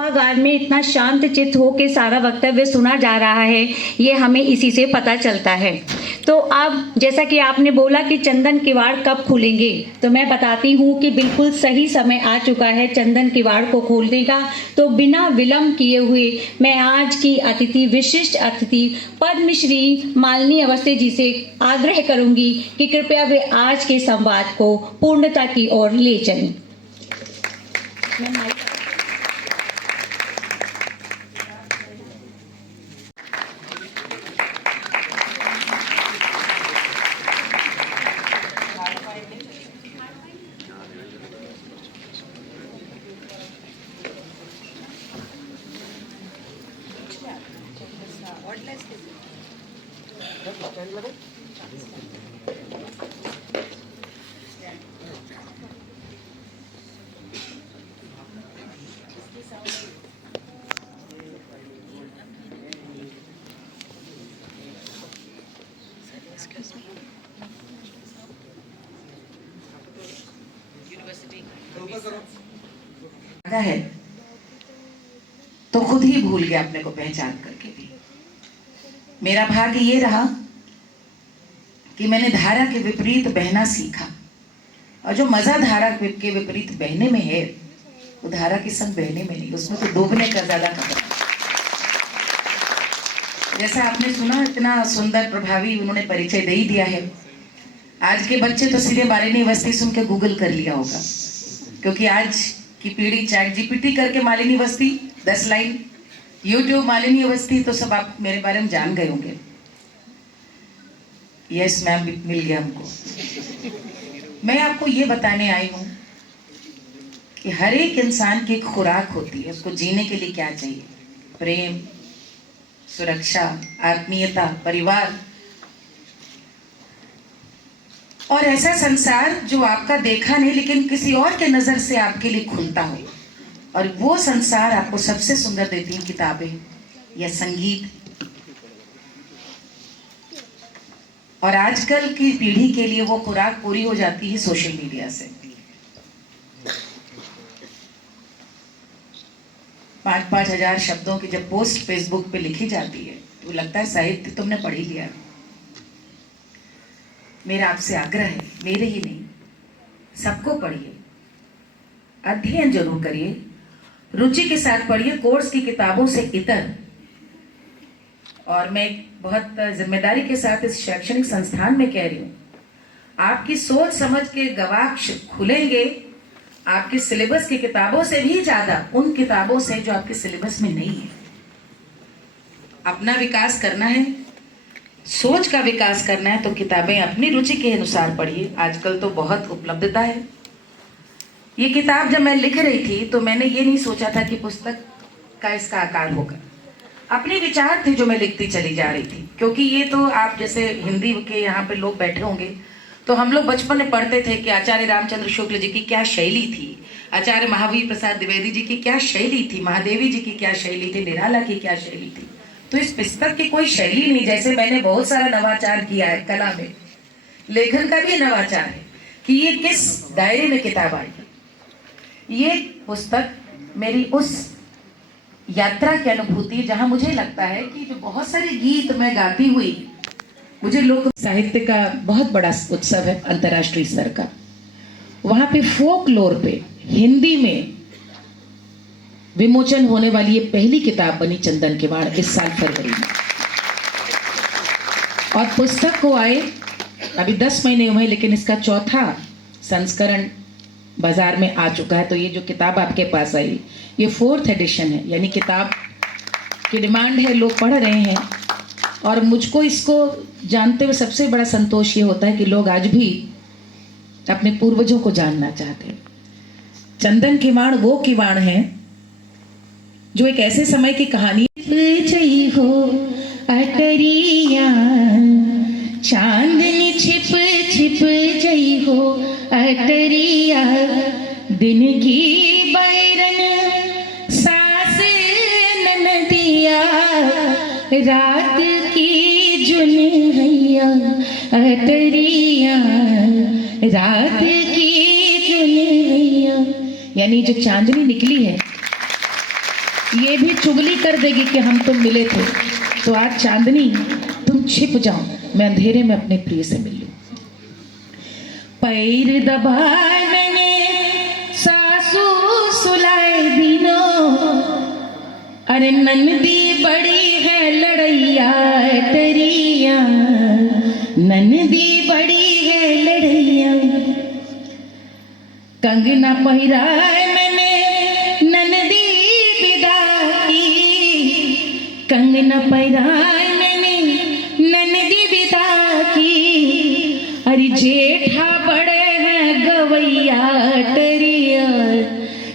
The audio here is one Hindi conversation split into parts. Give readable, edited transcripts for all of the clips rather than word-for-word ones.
सभागार में इतना शांत चित्त हो के सारा वक्तव्य सुना जा रहा है, ये हमें इसी से पता चलता है। तो अब जैसा कि आपने बोला कि चंदन किवाड़ कब खुलेंगे, तो मैं बताती हूँ कि बिल्कुल सही समय आ चुका है चंदन किवाड़ को खोलने का। तो बिना विलंब किए हुए मैं आज की अतिथि, विशिष्ट अतिथि पद्मश्री मालिनी अवस्थी जी से आग्रह करूंगी कि कृपया वे आज के संवाद को पूर्णता की ओर ले चलें। है तो खुद ही भूल गया अपने को पहचान करके भी। मेरा भाग्य ये रहा कि मैंने धारा के विपरीत बहना सीखा, और जो मजा धारा के विपरीत बहने में है वो धारा के संग बहने में नहीं, उसमें तो डूबने का ज्यादा खतरा। जैसा आपने सुना, इतना सुंदर प्रभावी उन्होंने परिचय दे ही दिया है। आज के बच्चे तो सीधे मालिनी अवस्थी सुन के गूगल कर लिया होगा, क्योंकि आज की पीढ़ी चैट जीपीटी करके मालिनी अवस्थी 10 लाइन, यूट्यूब मालिनी अवस्थी, तो सब आप मेरे बारे में जान गए होंगे। यस मैम, मिल गया हमको। मैं आपको ये बताने आई हूं कि हर एक इंसान की एक खुराक होती है, उसको जीने के लिए क्या चाहिए? प्रेम, सुरक्षा, आत्मीयता, परिवार, और ऐसा संसार जो आपका देखा नहीं लेकिन किसी और के नजर से आपके लिए खुलता हो। और वो संसार आपको सबसे सुंदर देती हैं किताबें या संगीत। और आजकल की पीढ़ी के लिए वो खुराक पूरी हो जाती है सोशल मीडिया से। 5-5 हजार शब्दों की जब पोस्ट फेसबुक पे लिखी जाती है तो लगता है साहित्य तुमने पढ़ ही लिया। मेरा आपसे आग्रह है, मेरे ही नहीं, सबको पढ़िए, अध्ययन जरूर करिए, रुचि के साथ पढ़िए, कोर्स की किताबों से इतर। और मैं बहुत जिम्मेदारी के साथ इस शैक्षणिक संस्थान में कह रही हूं, आपकी सोच समझ के गवाक्ष खुलेंगे आपके सिलेबस की किताबों से भी ज्यादा, उन किताबों से जो आपके सिलेबस में नहीं है। अपना विकास करना है, सोच का विकास करना है, तो किताबें अपनी रुचि के अनुसार पढ़िए। आजकल तो बहुत उपलब्धता है। ये किताब जब मैं लिख रही थी तो मैंने ये नहीं सोचा था कि पुस्तक का इसका आकार होगा। अपने विचार थे जो मैं लिखती चली जा रही थी, क्योंकि ये तो आप जैसे हिंदी के यहाँ पे लोग बैठे होंगे, तो हम लोग बचपन में पढ़ते थे कि आचार्य रामचंद्र शुक्ल जी की क्या शैली थी, आचार्य महावीर प्रसाद द्विवेदी जी की क्या शैली थी, महादेवी जी की क्या शैली थी, निराला की क्या शैली थी। तो इस पुस्तक की कोई शैली नहीं। जैसे मैंने बहुत सारा नवाचार किया है कला में, लेखन का भी नवाचार है कि ये किस दायरे में किताब आई। ये पुस्तक मेरी उस यात्रा की अनुभूति, जहां मुझे लगता है कि जो बहुत सारे गीत मैं गाती हुई, मुझे लोक साहित्य का बहुत बड़ा उत्सव है अंतर्राष्ट्रीय स्तर का, वहां पे फोकलोर पे हिंदी में विमोचन होने वाली ये पहली किताब बनी चंदन किवाड़ इस साल फरवरी में। और पुस्तक को आए अभी 10 महीने हुए, लेकिन इसका 4था संस्करण बाजार में आ चुका है। तो ये जो किताब आपके पास आई, ये 4th एडिशन है, यानी किताब की डिमांड है, लोग पढ़ रहे हैं। और मुझको इसको जानते हुए सबसे बड़ा संतोष ये होता है कि लोग आज भी अपने पूर्वजों को जानना चाहते हैं। चंदन किवाड़ वो किवाड़ है जो एक ऐसे समय की कहानी हो, अटरिया चांदनी छिप छिप जई हो, अटरिया दिन की बैरन सास ननदिया, रात की जुन हैया, अटरिया रात की जुन हैया। यानी जो चांदनी निकली है ये भी चुगली कर देगी कि हम तुम मिले थे। तो आज चांदनी तुम छिप जाओ, मैं अंधेरे में अपने प्रिय से मिल लूं। पैर दबाए मैंने सासू सुलाए दिनों, अरे नंदी बड़ी है लड़ैया टरिया, नंदी बड़ी है लड़ैया। कंगना पहिराए मैंने नंदी विदा की, कंगना पहिराए मैंने नंदी विदा की। अरे जेठा बड़े हैं गवैया टरिया,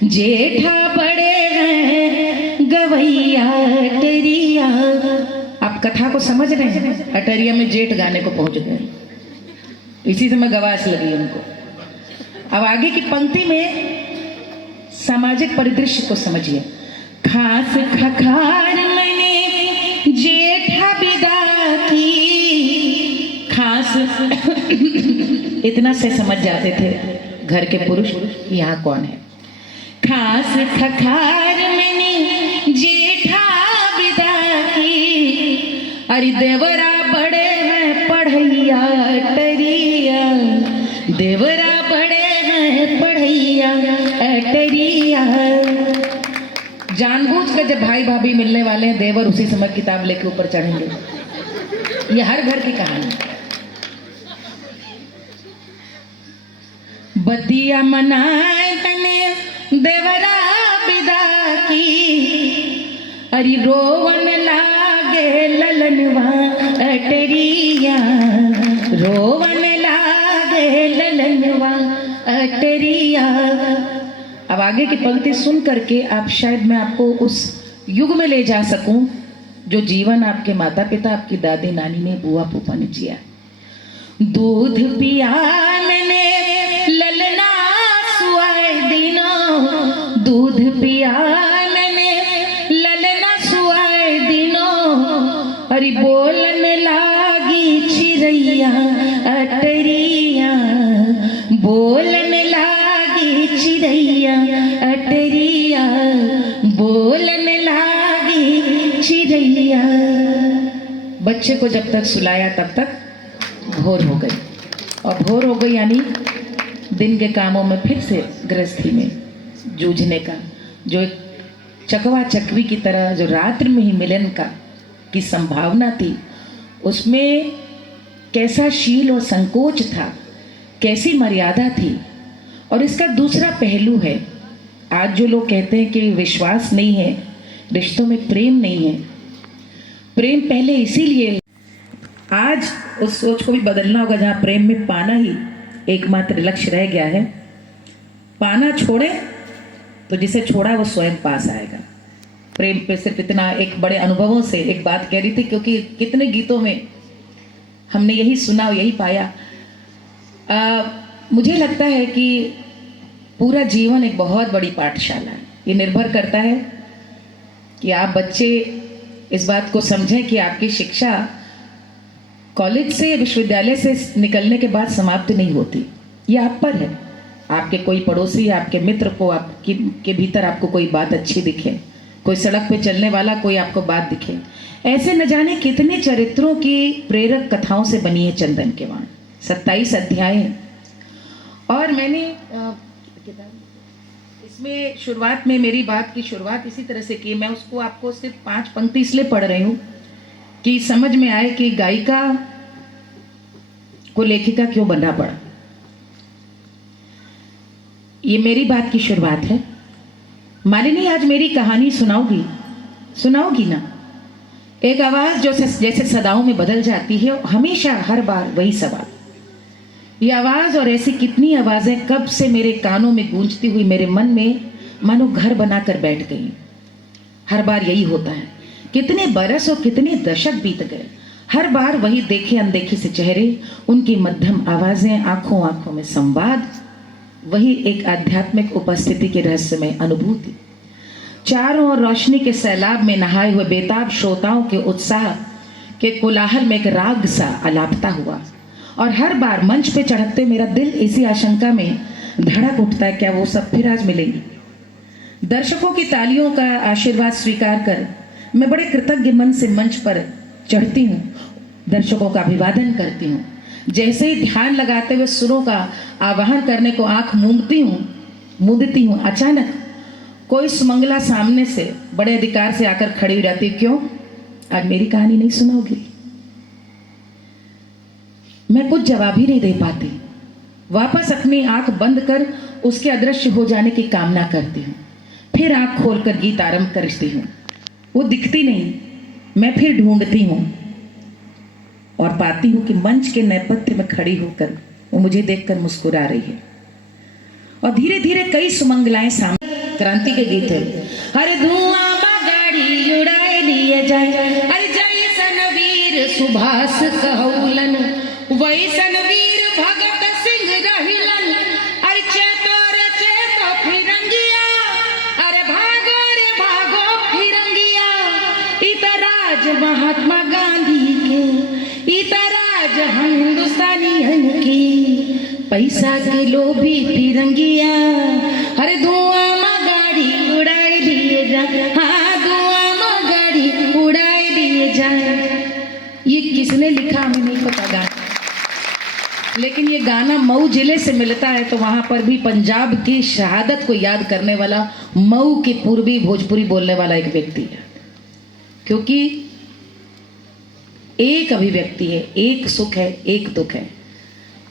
जेठा बड़े हैं गवैया टरिया। आप कथा को समझ रहे हैं? अटरिया में जेठ गाने को पहुंच गए, इसी से मैं गवास लगी उनको। अब आगे की पंक्ति में सामाजिक परिदृश्य को समझिए। खास खखार मैंने जेठा विदा की, खास इतना से समझ जाते थे घर के पुरुष यहाँ कौन है। खास खखार मैंने जेठा विदा की, अरे देवरा बड़े हैं पढ़ैया टरिया, देवरा बड़े हैं पढ़ैया टरिया। जानबूझ कर जब भाई भाभी मिलने वाले हैं, देवर उसी समय किताब लेके ऊपर चढ़ेंगे। ये हर घर की कहानी। बदिया मनाए तने देवरा विदा की, अरे रोवन लागे ललनवा अटरिया, रोवन लागे ललनवा अटरिया। अब आगे की पंक्ति सुन करके आप शायद मैं आपको उस युग में ले जा सकूं जो जीवन आपके माता पिता, आपकी दादी नानी ने, बुआ फूफा ने जिया। दूध पिया मैंने ललना सुआए दिनों, दूध पिया मैंने ललना सुआए दिनों, अरे बोलन लागी चिड़ैया अटरिया, बोलन लागी चिड़ैया अटरिया, बोलन लागी चिड़ैया। बच्चे को जब तक सुलाया तब तक भोर हो गई, और भोर हो गई यानी दिन के कामों में फिर से गृहस्थी में जूझने का, जो एक चकवा चकवी की तरह जो रात्रि में ही मिलन का की संभावना थी, उसमें कैसा शील और संकोच था, कैसी मर्यादा थी। और इसका दूसरा पहलू है, आज जो लोग कहते हैं कि विश्वास नहीं है, रिश्तों में प्रेम नहीं है। प्रेम पहले इसीलिए, आज उस सोच को भी बदलना होगा जहाँ प्रेम में पाना ही एकमात्र लक्ष्य रह गया है। पाना छोड़े तो जिसे छोड़ा वो स्वयं पास आएगा। प्रेम पे सिर्फ इतना, एक बड़े अनुभवों से एक बात कह रही थी, क्योंकि कितने गीतों में हमने यही सुना और यही पाया। मुझे लगता है कि पूरा जीवन एक बहुत बड़ी पाठशाला है। ये निर्भर करता है कि आप बच्चे इस बात को समझें कि आपकी शिक्षा कॉलेज से, विश्वविद्यालय से निकलने के बाद समाप्त नहीं होती। ये आप पर है। आपके कोई पड़ोसी, आपके मित्र को आपकी के भीतर आपको कोई बात अच्छी दिखे, कोई सड़क पे चलने वाला कोई आपको बात दिखे। ऐसे न जाने कितने चरित्रों की प्रेरक कथाओं से बनी है चंदन के वाण। 27 अध्याय हैं। और मैंने इसमें शुरुआत में मेरी बात की शुरुआत इसी तरह से की। मैं उसको आपको सिर्फ 5 पंक्ति इसलिए पढ़ रही हूँ कि समझ में आए कि गायिका को लेखिका क्यों बनना पड़ा। ये मेरी बात की शुरुआत है। मालिनी आज मेरी कहानी सुनाओगी? सुनाओगी ना? एक आवाज जो जैसे सदाओं में बदल जाती है, हमेशा हर बार वही सवाल। ये आवाज और ऐसी कितनी आवाजें कब से मेरे कानों में गूंजती हुई मेरे मन में मानो घर बनाकर बैठ गई। हर बार यही होता है। कितने बरस और कितने दशक बीत गए, हर बार वही देखे अनदेखे से चेहरे, उनकी मध्यम आवाजें, आंखों आंखों में संवाद, वही एक आध्यात्मिक उपस्थिति की रहस्यमय अनुभूति। चारों ओर रोशनी के सैलाब में नहाए हुए बेताब श्रोताओं के उत्साह के कोलाहल में एक राग सा अलापता हुआ। और हर बार मंच पे चढ़कते मेरा दिल इसी आशंका में धड़क उठता है, क्या वो सब फिर आज मिलेंगी? दर्शकों की तालियों का आशीर्वाद स्वीकार कर मैं बड़े कृतज्ञ मन से मंच पर चढ़ती हूँ, दर्शकों का अभिवादन करती हूँ। जैसे ही ध्यान लगाते हुए सुरों का आवाहन करने को आंख मूंदती हूँ, अचानक कोई सुमंगला सामने से बड़े अधिकार से आकर खड़ी हो जाती। क्यों? आज मेरी कहानी नहीं सुनाओगी? मैं कुछ जवाब ही नहीं दे पाती, वापस अपनी आंख बंद कर उसके अदृश्य हो जाने की कामना करती हूँ। फिर आंख खोलकर गीत आरंभ करती हूँ, वो दिखती नहीं, मैं फिर ढूंढती हूँ और पाती हूँ कि मंच के नेपथ्य में खड़ी होकर वो मुझे देखकर मुस्कुरा रही है। और धीरे धीरे कई सुमंगलाएं सामने, क्रांति के गीत है। अरे धुआं गाड़ी उड़ाए लिए जाए, अरे जैसन वीर सुभाष कहूलन, वैसन वीर भगत सिंह रहिलन। अरे चेतो रे चेतो फिरंगिया, अरे भागो रे भागो फिरंगिया। इतराज महात्मा गांधी के, इतराज हिंदुस्तानियन की, पैसा के लोभी फिरंगिया। अरे धुआं गाड़ी उड़ाए लिए जाए, हाँ धुआं गाड़ी उड़ाए लिए जाए। ये किसने लिखा हमें नहीं पता गाना, लेकिन ये गाना मऊ जिले से मिलता है, तो वहां पर भी पंजाब की शहादत को याद करने वाला मऊ के पूर्वी भोजपुरी बोलने वाला एक व्यक्ति है। क्योंकि एक अभिव्यक्ति है, एक सुख है, एक दुख है।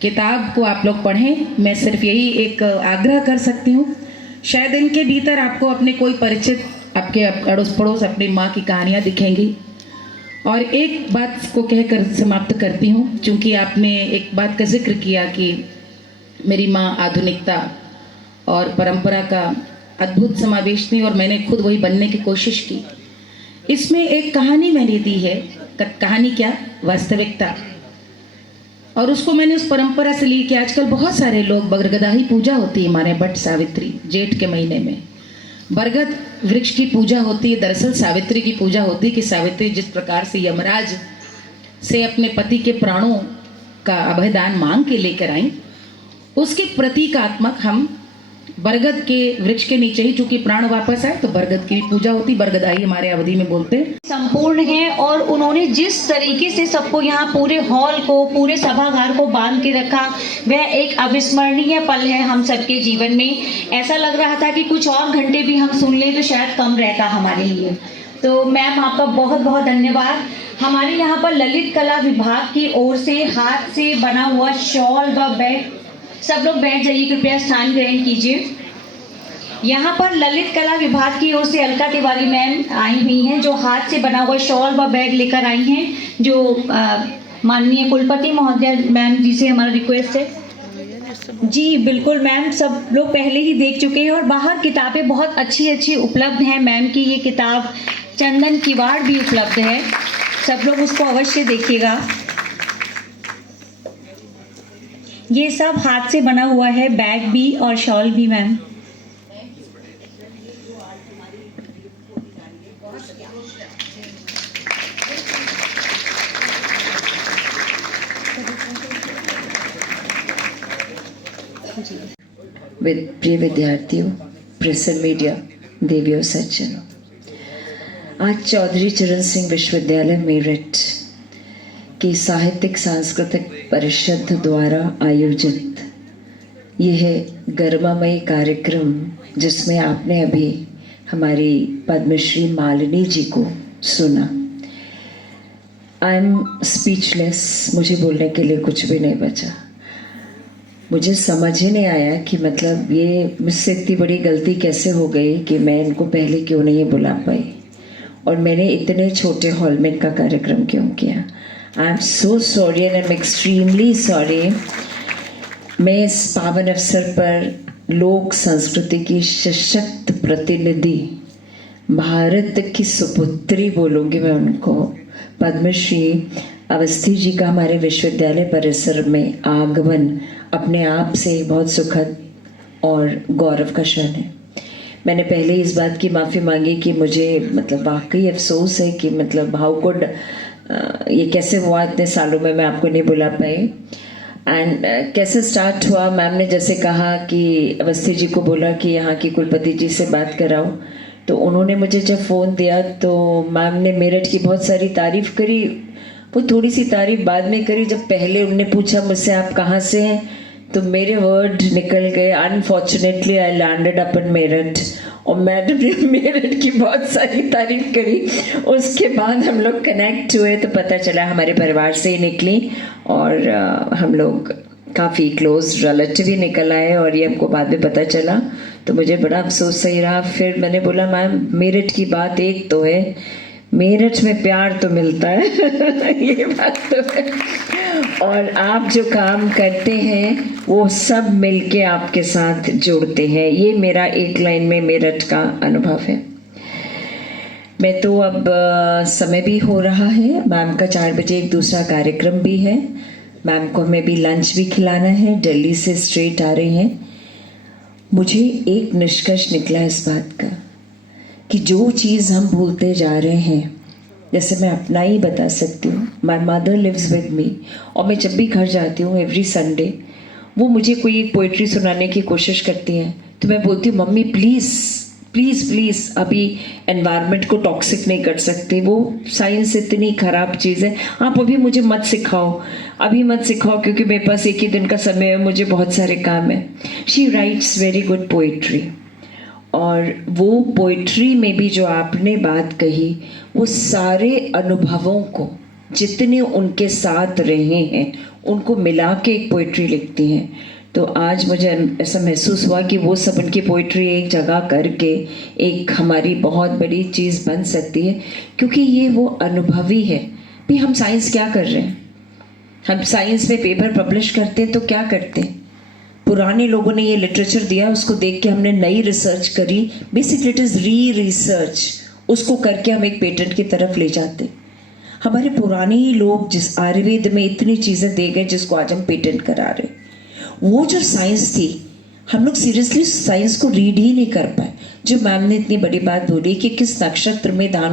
किताब को आप लोग पढ़ें, मैं सिर्फ यही एक आग्रह कर सकती हूँ। शायद इनके भीतर आपको अपने कोई परिचित, आपके अड़ोस पड़ोस, अपनी माँ की कहानियाँ दिखेंगी। और एक बात को कहकर समाप्त करती हूँ, क्योंकि आपने एक बात का जिक्र किया कि मेरी माँ आधुनिकता और परंपरा का अद्भुत समावेश थी और मैंने खुद वही बनने की कोशिश की। इसमें एक कहानी मैंने दी है, कहानी क्या, वास्तविकता। और उसको मैंने उस परंपरा से ली कि आजकल बहुत सारे लोग, बरगदाही पूजा होती है हमारे बट सावित्री, जेठ के महीने में बरगद वृक्ष की पूजा होती है। दरअसल सावित्री की पूजा होती है कि सावित्री जिस प्रकार से यमराज से अपने पति के प्राणों का अभयदान मांग के लेकर आई, उसके प्रतीकात्मक हम बरगद के वृक्ष के नीचे ही चूंकि प्राण वापस आए तो बरगद की पूजा होती, बरगदाई हमारे अवधि में बोलते हैं। संपूर्ण है और उन्होंने जिस तरीके से सबको यहाँ पूरे हॉल को, पूरे सभागार को बांध के रखा, वह एक अविस्मरणीय पल है हम सबके जीवन में। ऐसा लग रहा था कि कुछ और घंटे भी हम सुन लें तो शायद कम रहता हमारे लिए। तो मैम आपका बहुत बहुत धन्यवाद। हमारे यहाँ पर ललित कला विभाग की ओर से हाथ से बना हुआ शॉल व बैग, सब लोग बैठ जाइए, कृपया स्थान ग्रहण कीजिए। यहाँ पर ललित कला विभाग की ओर से अलका तिवारी मैम आई हुई हैं, जो हाथ से बना हुआ शॉल व बैग लेकर आई हैं, जो माननीय कुलपति महोदय मैम जी से हमारा रिक्वेस्ट है। जी बिल्कुल मैम, सब लोग पहले ही देख चुके हैं और बाहर किताबें बहुत अच्छी अच्छी उपलब्ध हैं मैम की। ये किताब चंदन किवाड़ भी उपलब्ध है, सब लोग उसको अवश्य देखिएगा। ये सब हाथ से बना हुआ है, बैग भी और शॉल भी मैम। प्रिय विद्यार्थियों, प्रेस एंड मीडिया, देवियों सज्जनों, आज चौधरी चरण सिंह विश्वविद्यालय मेरठ की साहित्यिक सांस्कृतिक परिषद द्वारा आयोजित यह गर्मामयी कार्यक्रम, जिसमें आपने अभी हमारी पद्मश्री मालिनी जी को सुना, आई एम स्पीचलेस। मुझे बोलने के लिए कुछ भी नहीं बचा। मुझे समझ ही नहीं आया कि मतलब ये मुझसे इतनी बड़ी गलती कैसे हो गई कि मैं इनको पहले क्यों नहीं बुला पाई और मैंने इतने छोटे हॉल में इनका कार्यक्रम क्यों किया। I am so sorry and I am extremely sorry. मैं इस पावन अवसर पर लोक संस्कृति की सशक्त प्रतिनिधि, भारत की सुपुत्री बोलूँगी मैं उनको, पद्मश्री अवस्थी जी का हमारे विश्वविद्यालय परिसर में आगमन अपने आप से बहुत सुखद और गौरव का क्षण है। मैंने पहले इस बात की माफ़ी मांगी कि मुझे मतलब वाकई अफसोस है कि मतलब हाउ कुड ये कैसे हुआ, इतने सालों में मैं आपको नहीं बुला पाई। एंड कैसे स्टार्ट हुआ, मैम ने जैसे कहा कि अवस्थी जी को बोला कि यहाँ की कुलपति जी से बात कराओ, तो उन्होंने मुझे जब फ़ोन दिया तो मैम ने मेरठ की बहुत सारी तारीफ़ करी। वो थोड़ी सी तारीफ़ बाद में करी, जब पहले उनने पूछा मुझसे आप कहाँ से हैं, तो मेरे वर्ड निकल गए, unfortunately I landed up in Meerut. और मैडम ने मेरठ की बहुत सारी तारीफ करी। उसके बाद हम लोग कनेक्ट हुए तो पता चला हमारे परिवार से ही निकली, और हम लोग काफ़ी क्लोज रिलेटिव ही निकल आए, और ये हमको बाद में पता चला तो मुझे बड़ा अफसोस सही रहा। फिर मैंने बोला मैम मेरठ की बात एक तो है, मेरठ में प्यार तो मिलता है ये बात तो है, और आप जो काम करते हैं वो सब मिलके आपके साथ जुड़ते हैं। ये मेरा एक लाइन में मेरठ का अनुभव है। मैं तो अब समय भी हो रहा है, मैम का 4 बजे एक दूसरा कार्यक्रम भी है, मैम को हमें भी लंच भी खिलाना है, दिल्ली से स्ट्रेट आ रहे हैं। मुझे एक निष्कर्ष निकला इस बात का कि जो चीज़ हम भूलते जा रहे हैं, जैसे मैं अपना ही बता सकती हूँ, my mother lives with me, और मैं जब भी घर जाती हूँ एवरी संडे वो मुझे कोई एक पोइट्री सुनाने की कोशिश करती हैं, तो मैं बोलती हूँ मम्मी प्लीज़ प्लीज़ प्लीज़ अभी एनवायरनमेंट को टॉक्सिक नहीं कर सकते, वो साइंस इतनी ख़राब चीज़ है, आप अभी मुझे मत सिखाओ, अभी मत सिखाओ क्योंकि मेरे पास एक ही दिन का समय है, मुझे बहुत सारे काम है। She writes very good poetry, और वो पोइट्री में भी जो आपने बात कही वो सारे अनुभवों को जितने उनके साथ रहे हैं उनको मिला के एक पोइट्री लिखती हैं। तो आज मुझे ऐसा महसूस हुआ कि वो सब उनकी पोइट्री एक जगह करके एक हमारी बहुत बड़ी चीज़ बन सकती है, क्योंकि ये वो अनुभवी है। भी हम साइंस क्या कर रहे हैं, हम साइंस में पेपर पब्लिश करते हैं तो क्या करते हैं, पुराने लोगों ने ये लिटरेचर दिया, उसको देख के हमने नई रिसर्च करी, बेसिकली इट इज़ री रिसर्च, उसको करके हम एक पेटेंट की तरफ ले जाते। हमारे पुराने ही लोग जिस आयुर्वेद में इतनी चीज़ें दे गए जिसको आज हम पेटेंट करा रहे, वो जो साइंस थी हम लोग सीरियसली साइंस को रीड ही नहीं कर पाए। जो मैम ने इतनी बड़ी बात बोली कि किस नक्षत्र में धान